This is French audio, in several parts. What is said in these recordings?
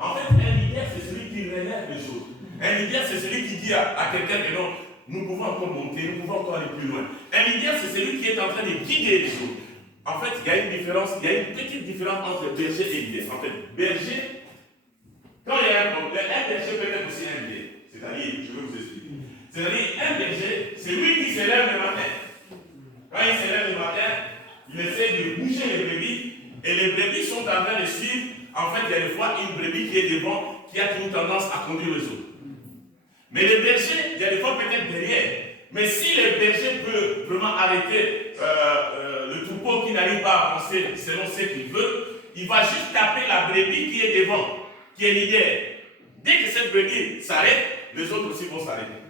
En fait, un leader, c'est celui qui relève les choses. Un leader, c'est celui qui dit à quelqu'un que non, nous pouvons encore monter, nous pouvons encore aller plus loin. Un leader, c'est celui qui est en train de guider les choses. En fait, il y a une différence, il y a une petite différence entre berger et leader. En fait, berger, quand il y a un problème, un berger peut être aussi un leader. C'est-à-dire, je vais vous expliquer. C'est-à-dire, un berger, c'est lui qui se lève le matin. Quand il se lève le matin, il essaie de bouger les brebis, et les brebis sont en train de suivre. En fait, il y a des fois une brebis qui est devant, qui a une tendance à conduire les autres. Mais les bergers, il y a des fois peut-être derrière. Mais si le berger peut vraiment arrêter le troupeau qui n'arrive pas à avancer selon ce qu'il veut, il va juste taper la brebis qui est devant, qui est leader. Dès que cette brebis s'arrête, les autres aussi vont s'arrêter.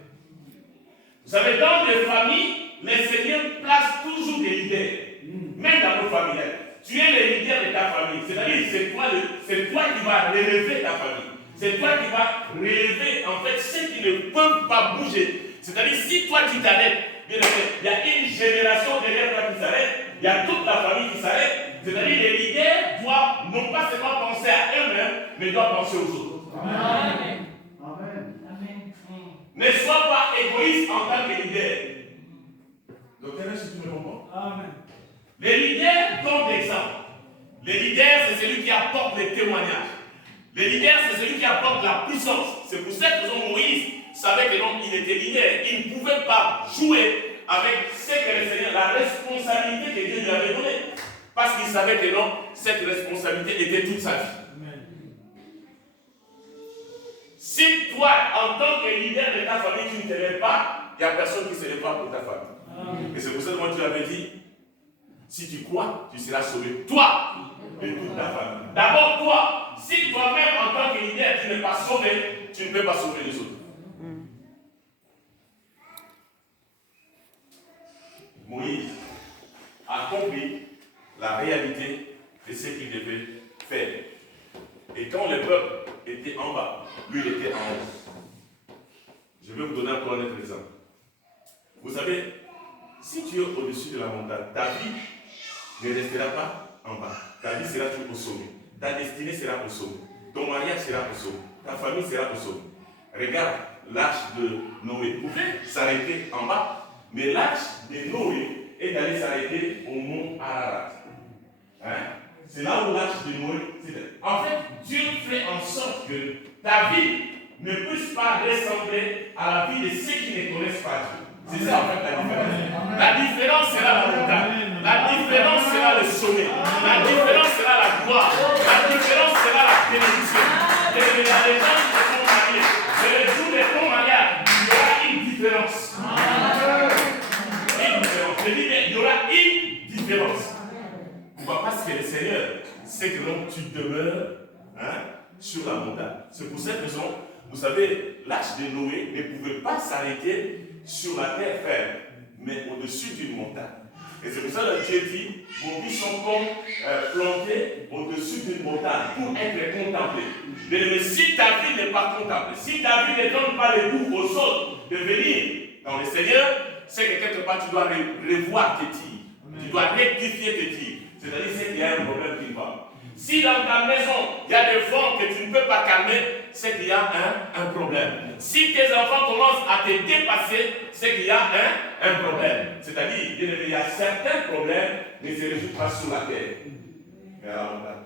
Vous savez, dans les familles, les seigneurs placent toujours des leaders. Même dans nos familles. Tu es le leader de ta famille. C'est-à-dire, c'est toi qui vas relever ta famille. C'est toi qui vas relever, en fait, ceux qui ne peuvent pas bouger. C'est-à-dire, si toi tu t'arrêtes, il y a une génération derrière toi qui s'arrête, il y a toute la famille qui s'arrête. C'est-à-dire, les leaders doivent non pas seulement penser à eux-mêmes, mais doivent penser aux autres. Amen. Amen. Ne sois pas égoïste en tant que leader. Donc, est-ce que tu me comprends? Amen. Les leaders donnent l'exemple. Les leaders, c'est celui qui apporte les témoignages. Les leaders, c'est celui qui apporte la puissance. C'est pour cette raison que Moïse savait que non, il était leader. Il ne pouvait pas jouer avec ce que le Seigneur, la responsabilité que Dieu lui avait donnée. Parce qu'il savait que non, cette responsabilité était toute sa vie. Si toi, en tant que leader de ta famille, tu ne te lèves pas, il n'y a personne qui ne se lève pas pour ta famille. Et c'est pour ça que moi, tu avais dit, si tu crois, tu seras sauvé, toi et toute ta famille. D'abord, toi, si toi-même, en tant que leader, tu n'es pas sauvé, tu ne peux pas sauver les autres. Moïse a compris la réalité de ce qu'il devait faire. Et quand le peuple était en bas, lui, il était en haut. Je vais vous donner encore un autre exemple. Vous savez, si tu es au-dessus de la montagne, ta vie ne restera pas en bas. Ta vie sera toujours au sommet. Ta destinée sera au sommet. Ton mariage sera au sommet. Ta famille sera au sommet. Regarde, l'arche de Noé pouvait s'arrêter en bas, mais l'arche de Noé est allée s'arrêter au mont Ararat. Hein? C'est là où l'arche de Noé s'était. En fait, Dieu fait en sorte que ta vie ne puisse pas ressembler à la vie de ceux qui ne connaissent pas Dieu. C'est ça en fait la différence. La différence sera la montagne. La différence sera le sommet. La différence sera la gloire. La différence sera la bénédiction. Et il y a des gens qui se sont mariés. Mais le jour de ton mariage, il y aura une différence. Une différence. Je dis, mais il y aura une différence. Pourquoi? Parce que le Seigneur sait que donc tu demeures sur la montagne. C'est pour cette raison, vous savez, l'arche de Noé ne pouvait pas s'arrêter sur la terre ferme, mais au-dessus d'une montagne. Et c'est pour ça que Dieu dit, vos vies sont comme plantées au-dessus d'une montagne pour être contemplées. Mais si ta vie n'est pas contemplée, si ta vie ne donne pas le goût aux autres de venir dans le Seigneur, c'est que quelque part tu dois revoir tes tirs. Tu dois rectifier tes tirs. C'est-à-dire qu'il y a un problème qui va. Si dans ta maison, il y a des vents que tu ne peux pas calmer, c'est qu'il y a un problème. Si tes enfants commencent à te dépasser, c'est qu'il y a un problème. C'est-à-dire, il y a certains problèmes, mais ne se résout pas sur la terre. Mais à la montagne.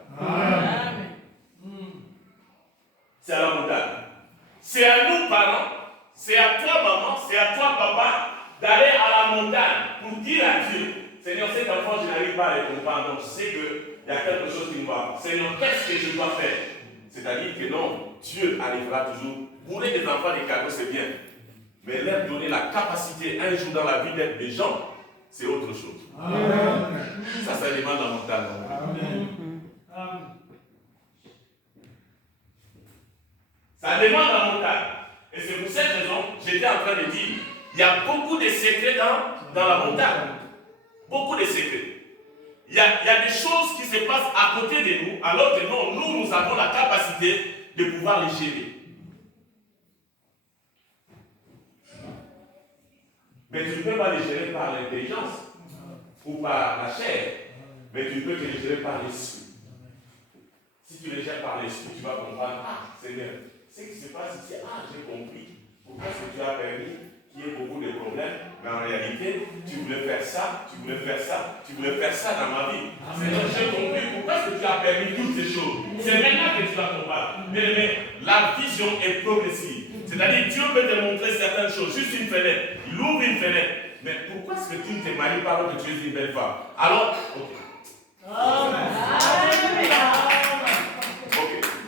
C'est à la montagne. C'est à nous, parents, c'est à toi, maman, c'est à toi, papa, d'aller à la montagne pour dire à Dieu, Seigneur, cet enfant, je n'arrive pas à le comprendre, donc je sais qu'il y a quelque chose qui ne va pas. Seigneur, qu'est-ce que je dois faire? C'est-à-dire que non, Dieu arrivera toujours. Bourrer des enfants des cadeaux, c'est bien. Mais leur donner la capacité un jour dans la vie d'être des gens, c'est autre chose. Amen. Ça demande la montagne. Amen. Amen. Ça demande la montagne. Et c'est pour cette raison, j'étais en train de dire, il y a beaucoup de secrets dans la montagne. Beaucoup de secrets. Il y a des choses qui se passent à côté de nous, alors que non, nous avons la capacité de pouvoir les gérer. Mais tu ne peux pas les gérer par l'intelligence ou par la chair, mais tu peux les gérer par l'esprit. Si Si tu les gères par l'esprit, tu vas comprendre. Ah, Seigneur, ce qui se passe ici, j'ai compris. Pourquoi est-ce que tu as permis qu'il y ait beaucoup de problèmes? Mais en réalité, tu voulais faire ça, tu voulais faire ça, tu voulais faire ça dans ma vie. Seigneur, j'ai compris. Pourquoi est-ce que tu as permis toutes ces choses? C'est maintenant que tu vas comprendre. Mais la vision est progressive. C'est-à-dire, Dieu peut te montrer certaines choses. Juste une fenêtre. Il ouvre une fenêtre. Mais pourquoi est-ce que tu ne te maries pas alors que tu es une belle femme? Alors, ok.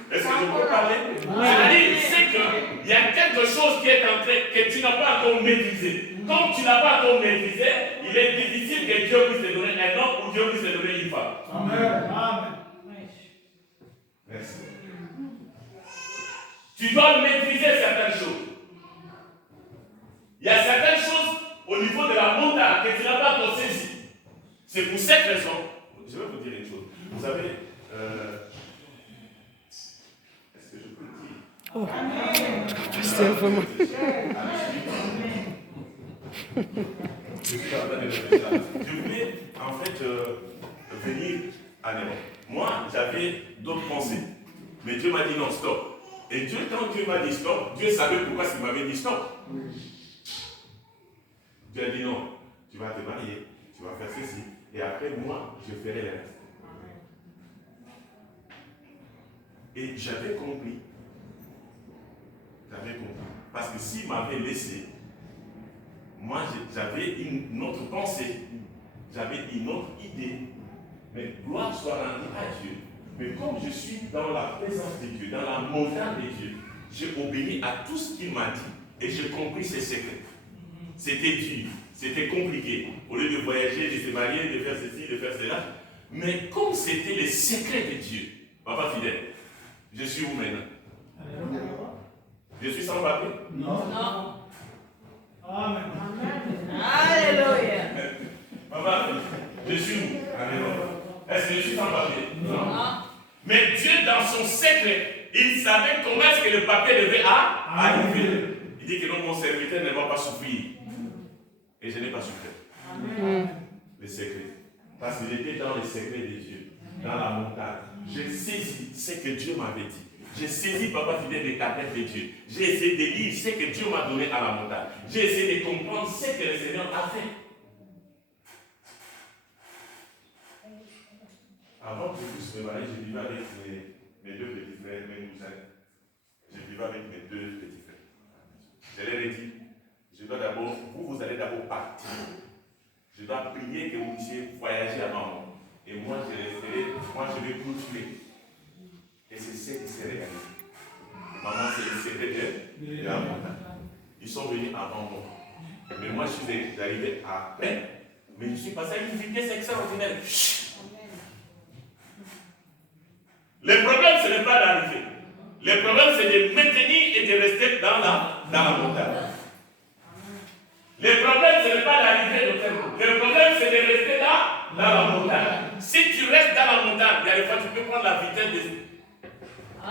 Est-ce que je peux parler? C'est-à-dire, c'est qu'il y a quelque chose qui est en train, que tu n'as pas encore maîtrisé. Comme tu n'as pas encore maîtrisé, il est difficile que Dieu puisse te donner un homme ou Dieu puisse te donner une femme. Amen. Merci. Tu dois maîtriser certaines choses. Il y a certaines choses au niveau de la montagne que tu n'as pas encore saisi. C'est pour cette raison, je vais vous dire une chose. Vous savez, est-ce que je peux le dire? Oh. C'est vraiment. Je voulais en fait venir à Néron. Moi, j'avais d'autres pensées. Mais Dieu m'a dit non, stop. Et Dieu, quand Dieu m'a dit stop, Dieu savait pourquoi il m'avait dit stop. Dieu a dit non, tu vas te marier, tu vas faire ceci. Et après, moi, je ferai le reste. Et j'avais compris. Parce que s'il m'avait laissé, moi, j'avais une autre pensée. J'avais une autre idée. Mais gloire soit rendue à Dieu. Mais comme je suis dans la présence de Dieu, dans la montagne de Dieu, j'ai obéi à tout ce qu'il m'a dit. Et j'ai compris ses secrets. C'était dur. C'était compliqué. Au lieu de voyager, de se marier, de faire ceci, de faire cela. Mais comme c'était les secrets de Dieu, papa fidèle, je suis où maintenant? Je suis sans papier? Non. Amen. Alléluia. Papa, je suis où? Amen. Est-ce que je suis sans papier? Non. Mais Dieu, dans son secret, il savait comment est-ce que le papier devait arriver. Il dit que non, mon serviteur ne va pas souffrir. Et je n'ai pas souffert. Amen. Les secrets. Parce que j'étais dans les secrets de Dieu, dans la montagne. J'ai saisi ce que Dieu m'avait dit. J'ai saisi, papa fidèle, les tablettes de Dieu. J'ai essayé de lire ce que Dieu m'a donné à la montagne. J'ai essayé de comprendre ce que le Seigneur a fait. Avant que je puisse me marier, je vivais avec mes deux petits frères, mes cousins. Je vivais avec mes deux petits frères. Je leur ai dit, vous allez d'abord partir. Je dois prier que vous puissiez voyager avant moi. Et moi, je vais continuer. Et c'est ce qui s'est réalisé. Maman, c'est le secret de la montagne. Ils sont venus avant moi. Mais moi, je suis arrivé à peine. Mais je suis passé à une vitesse extraordinaire. Le problème, ce n'est pas d'arriver. Le problème, c'est de maintenir et de rester dans la montagne. Le problème, ce n'est pas d'arriver au temple. Le problème, c'est de rester dans la montagne. Si tu restes dans la montagne, il y a des fois, tu peux prendre la vitesse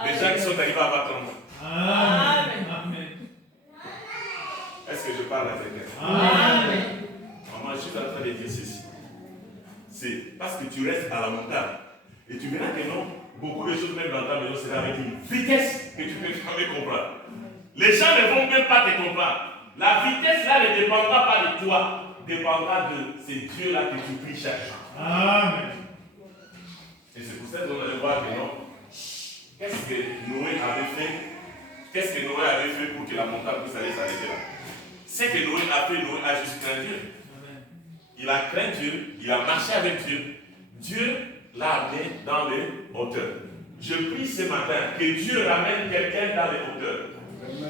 des gens qui sont arrivés à battre en moi. Amen. Est-ce que je parle à quelqu'un? Amen. Maman, je suis en train de dire ceci. C'est parce que tu restes à la montagne. Et tu verras que non, beaucoup de choses, même dans ta maison, c'est avec une vitesse que tu peux jamais comprendre. Les gens ne vont même pas te comprendre. La vitesse là ne dépendra pas de toi, dépendra de ces dieux-là que tu pries chaque jour. Amen. Et c'est pour ça qu'on allait voir que non. Qu'est-ce que Noé avait fait? Qu'est-ce que Noé avait fait pour que la montagne puisse aller s'arrêter là? Ce que Noé a fait, Noé a juste craint Dieu. Il a craint Dieu, il a marché avec Dieu. Dieu l'a amené dans les hauteurs. Je prie ce matin que Dieu ramène quelqu'un dans les hauteurs.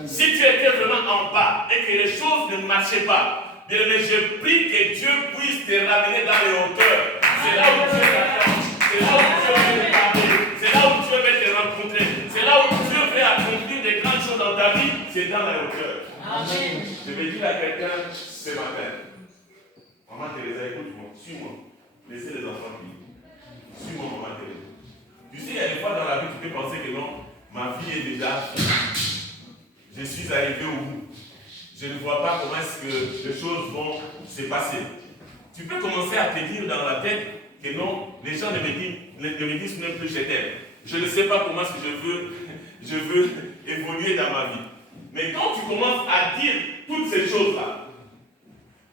Si tu étais vraiment en bas et que les choses ne marchaient pas, mais je prie que Dieu puisse te ramener dans les hauteurs. C'est là où Dieu t'attend. C'est là où Dieu veut te parler. C'est là où Dieu veut te rencontrer. C'est là où Dieu veut accomplir des grandes choses dans ta vie. C'est dans les hauteurs. Amen. Je vais dire à quelqu'un ce matin. Maman Thérèse, écoute-moi, suis-moi. Laissez les enfants prier. Suis-moi, maman Thérèse. Tu sais, il y a des fois dans la vie, tu peux penser que non, ma vie est déjà finie. Je suis arrivé au bout. Je ne vois pas comment est-ce que les choses vont se passer. Tu peux commencer à te dire dans la tête que non, les gens ne me disent même plus je t'aime. je ne sais pas comment est-ce que je veux évoluer dans ma vie. Mais quand tu commences à dire toutes ces choses-là,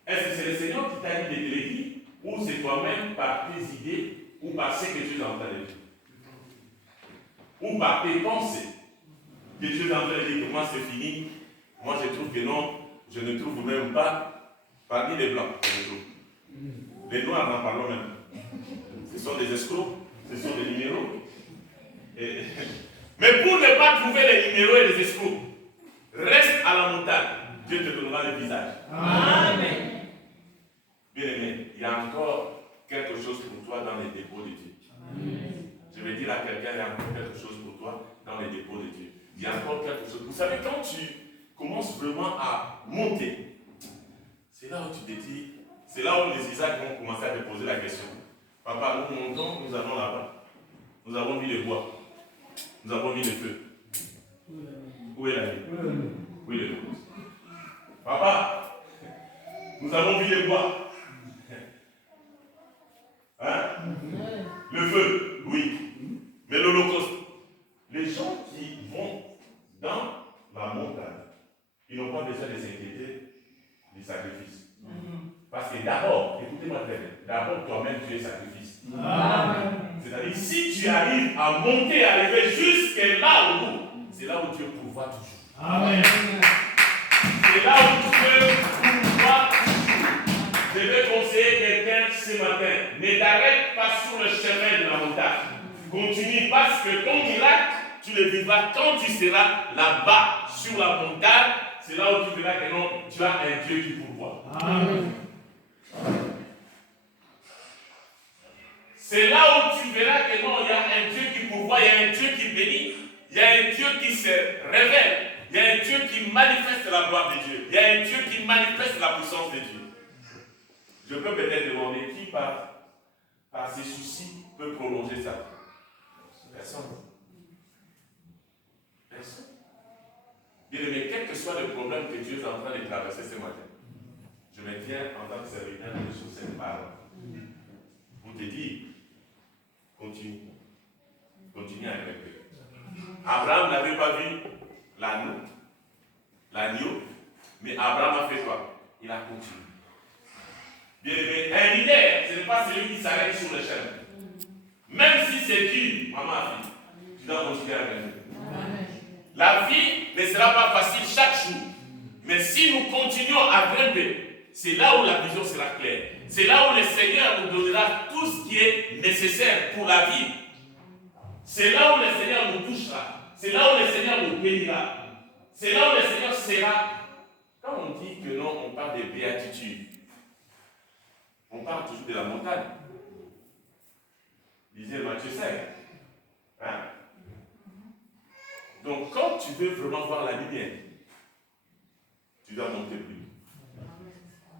est-ce que c'est le Seigneur qui t'a dit de te les dire, ou c'est toi-même par tes idées, ou par ce que tu es en train de dire, ou par tes pensées, que tu es en train de dire que moi c'est fini, moi je trouve que non, je ne trouve même pas parmi les blancs, les noirs n'en parlons même. Ce sont des escrocs, ce sont des numéros. Mais pour ne pas trouver les numéros et les escrocs, reste à la montagne, Dieu te donnera le visage. Amen. Bien aimé, il y a encore quelque chose pour toi dans les dépôts de Dieu. Je vais dire à quelqu'un, il y a encore quelque chose pour toi dans les dépôts de Dieu. Il y a encore quelque chose. Vous savez, quand tu commences vraiment à monter, c'est là où tu te dis, c'est là où les Isaac vont commencer à te poser la question. Papa, nous montons, nous allons là-bas. Nous avons mis le bois. Nous avons mis le feu. Où est la vie? Où est le feu? Papa, nous avons mis le bois. Hein? Le feu, oui. Mais l'Holocauste, les gens qui vont dans la montagne, ils n'ont pas besoin de s'inquiéter du sacrifice. Parce que d'abord, écoutez-moi très bien, d'abord toi-même tu es sacrifice. C'est-à-dire, si tu arrives à monter, à arriver jusqu'à là au bout, c'est là où Dieu pourvoit toujours. Amen. C'est là où tu peux pourvoir toujours. Je vais conseiller quelqu'un ce matin, ne t'arrête pas sur le chemin de la montagne. Continue parce que ton miracle, tu le vivras quand tu seras là-bas sur la montagne. C'est là où tu verras que non, tu as un Dieu qui pourvoit. Amen. C'est là où tu verras que non, il y a un Dieu qui pourvoit, il y a un Dieu qui bénit, il y a un Dieu qui se révèle, il y a un Dieu qui manifeste la gloire de Dieu, il y a un Dieu qui manifeste la puissance de Dieu. Je peux peut-être demander qui par ses soucis peut prolonger ça. Personne. Personne. Bien aimé, quel que soit le problème que Dieu est en train de traverser ce matin, je me tiens en tant que serviteur de sur cette parole pour te dire, continue. Continue à répéter. Abraham n'avait pas vu l'agneau, mais Abraham a fait quoi? Il a continué. Bien aimé, un leader, ce n'est pas celui qui s'arrête sur le chemin. Même si c'est dur, maman, fille, tu dois continuer à gagner. La vie ne sera pas facile chaque jour. Mais si nous continuons à grimper, c'est là où la vision sera claire. C'est là où le Seigneur nous donnera tout ce qui est nécessaire pour la vie. C'est là où le Seigneur nous touchera. C'est là où le Seigneur nous bénira. C'est là où le Seigneur sera. Quand on dit que non, on parle de béatitude. On parle toujours de la montagne. Disait Matthieu 5. Hein? Donc, quand tu veux vraiment voir la lumière, tu dois monter plus haut.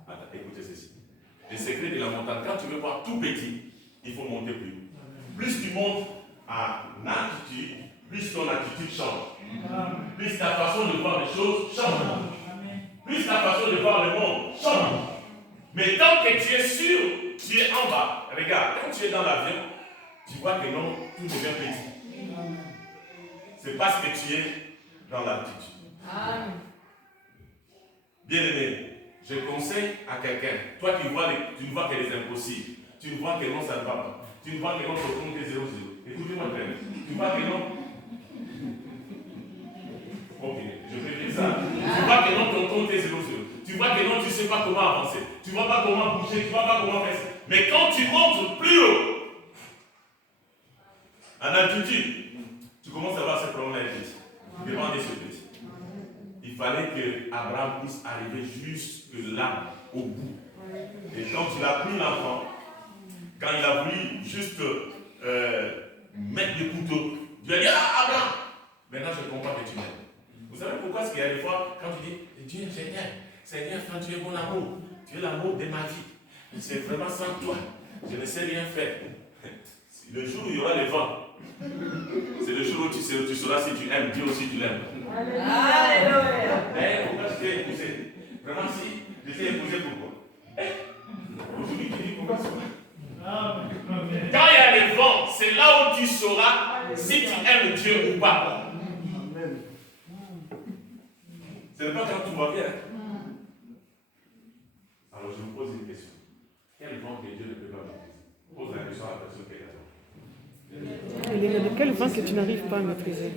Attends, écoutez ceci. Le secret de la montagne, quand tu veux voir tout petit, il faut monter plus haut. Plus tu montes en altitude, plus ton attitude change. Plus ta façon de voir les choses change. Plus ta façon de voir le monde change. Mais tant que tu es sûr, tu es en bas. Regarde, quand tu es dans l'avion, tu vois que non, tout devient petit. C'est parce que tu es dans l'altitude. Bien aimé, je conseille à quelqu'un, toi tu ne vois que les impossibles, tu ne vois que non, ça ne va pas, tu ne vois que non, ton compte est 0,0. Écoutez-moi très bien, tu vois que non. Ok, je vais dire ça. Tu vois que non, ton compte est 0,0. Tu vois que non, tu ne sais pas comment avancer, tu ne vois pas comment bouger, tu ne vois pas comment faire ça. Mais quand tu montes plus haut, en altitude, tu commences à voir ce problème-là petit. Demandez ce petit. Il fallait que Abraham puisse arriver jusque là, au bout. Et quand il a pris l'enfant, quand il a voulu juste mettre le couteau, Dieu a dit, ah Abraham, maintenant je comprends que tu m'aimes. Vous savez pourquoi? Parce qu'il y a des fois, quand tu dis, Dieu, je t'aime. Seigneur, quand tu es mon amour, tu es l'amour de ma vie. C'est vraiment sans toi. Je ne sais rien faire. Le jour où il y aura le vent, c'est le jour où tu sauras si tu aimes Dieu ou si tu l'aimes. Alléluia. Pourquoi je t'ai épousé? Vraiment, si je t'ai épousé, pourquoi? Aujourd'hui, tu dis pourquoi c'est vrai? Quand il y a le vent, c'est là où tu sauras si tu aimes Dieu ou pas. Ce n'est pas quand tout va bien. Alors je vous pose une question. Quel vent que Dieu ne peut pas maîtriser? Pose la question à la personne qui est là. Quel vent que tu n'arrives pas à maîtriser?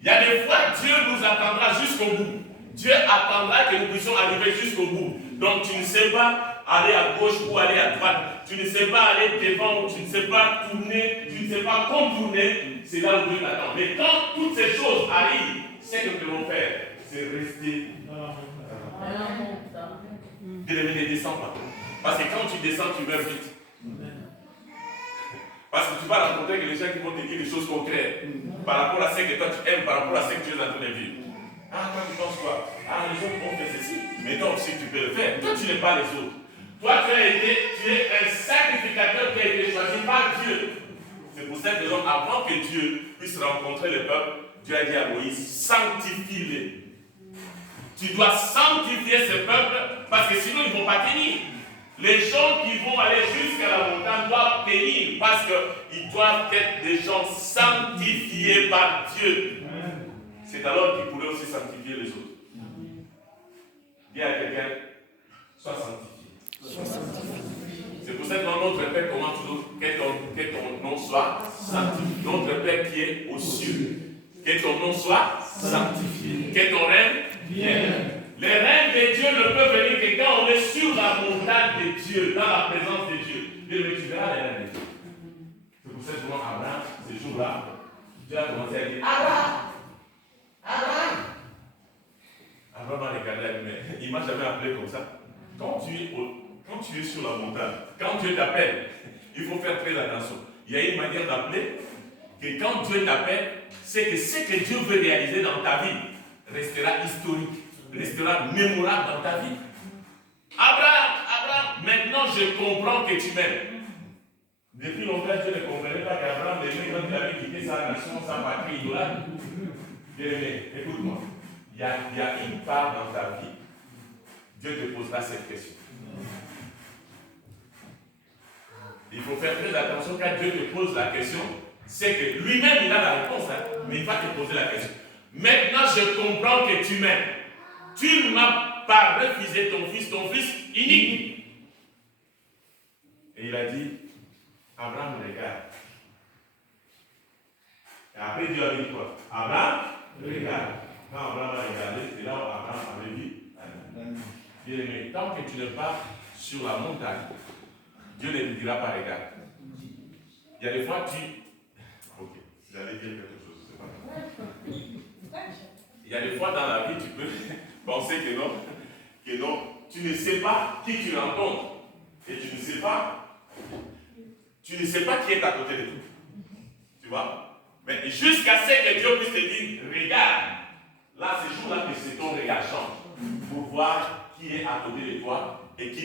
Il y a des fois, Dieu nous attendra jusqu'au bout. Dieu attendra que nous puissions arriver jusqu'au bout. Donc tu ne sais pas aller à gauche ou aller à droite. Tu ne sais pas aller devant ou tu ne sais pas tourner, tu ne sais pas contourner. C'est là où Dieu t'attend. Mais quand toutes ces choses arrivent, ce que nous devons faire, c'est rester dans la montagne. Ne descends pas. Parce que quand tu descends, tu meurs vite. Parce que tu vas rencontrer les gens qui vont te dire des choses concrètes par rapport à ce que toi tu aimes, par rapport à ce que tu es en train de vivre. Ah, toi tu penses quoi? Ah, les autres vont faire ceci. Mais donc, si tu peux le faire, toi tu n'es pas les autres. Toi tu es un sacrificateur qui a été choisi par Dieu. C'est pour cette raison, avant que Dieu puisse rencontrer le peuple, Dieu a dit à Moïse, sanctifie-les. Tu dois sanctifier ce peuple parce que sinon ils ne vont pas tenir. Les gens qui vont aller jusqu'à la montagne doivent tenir parce qu'ils doivent être des gens sanctifiés par Dieu. C'est alors qu'ils pourraient aussi sanctifier les autres. Dis à quelqu'un, sois sanctifié. C'est pour ça que dans notre Père, comment toujours, que ton nom soit sanctifié. Notre Père qui est aux cieux, que ton nom soit sanctifié. Que ton règne vienne. Les règnes de Dieu ne peuvent venir que quand on est sur la montagne de Dieu, dans la présence de Dieu. Dieu me tu verras les règnes de Dieu. C'est pour ça que souvent Abraham, ces jours-là, Dieu a commencé à dire Abraham. Abraham a regardé à lui, mais il ne m'a jamais appelé comme ça. Quand tu es sur la montagne, quand Dieu t'appelle, il faut faire très attention. Il y a une manière d'appeler que quand Dieu t'appelle, c'est que ce que Dieu veut réaliser dans ta vie restera historique. Restera mémorable dans ta vie. Abraham, maintenant je comprends que tu m'aimes. Depuis longtemps, Dieu ne comprenait pas qu'Abraham, quand il avait quitté sa nation, sa patrie idolâtre. Bien-aimé, écoute-moi. Il y a une part dans ta vie, Dieu te posera cette question. Il faut faire très attention quand Dieu te pose la question, c'est que lui-même il a la réponse, mais il va te poser la question. Maintenant je comprends que tu m'aimes. Tu ne m'as pas refusé ton fils unique. Et il a dit, Abraham, regarde. Et après Dieu a dit quoi? Abraham, regarde. Quand Abraham a regardé, c'est là où Abraham avait dit, bien aimé, tant que tu ne pars sur la montagne, Dieu ne te dira pas regarde. Il y a des fois Ok, j'allais dire quelque chose, c'est pas grave. Il y a des fois dans la vie, tu peux penser que non, tu ne sais pas qui tu rencontres. Et tu ne sais pas qui est à côté de toi. Tu vois? Mais jusqu'à ce que Dieu puisse te dire, regarde, là, ce jour-là, que c'est ton regard change pour voir qui est à côté de toi et qui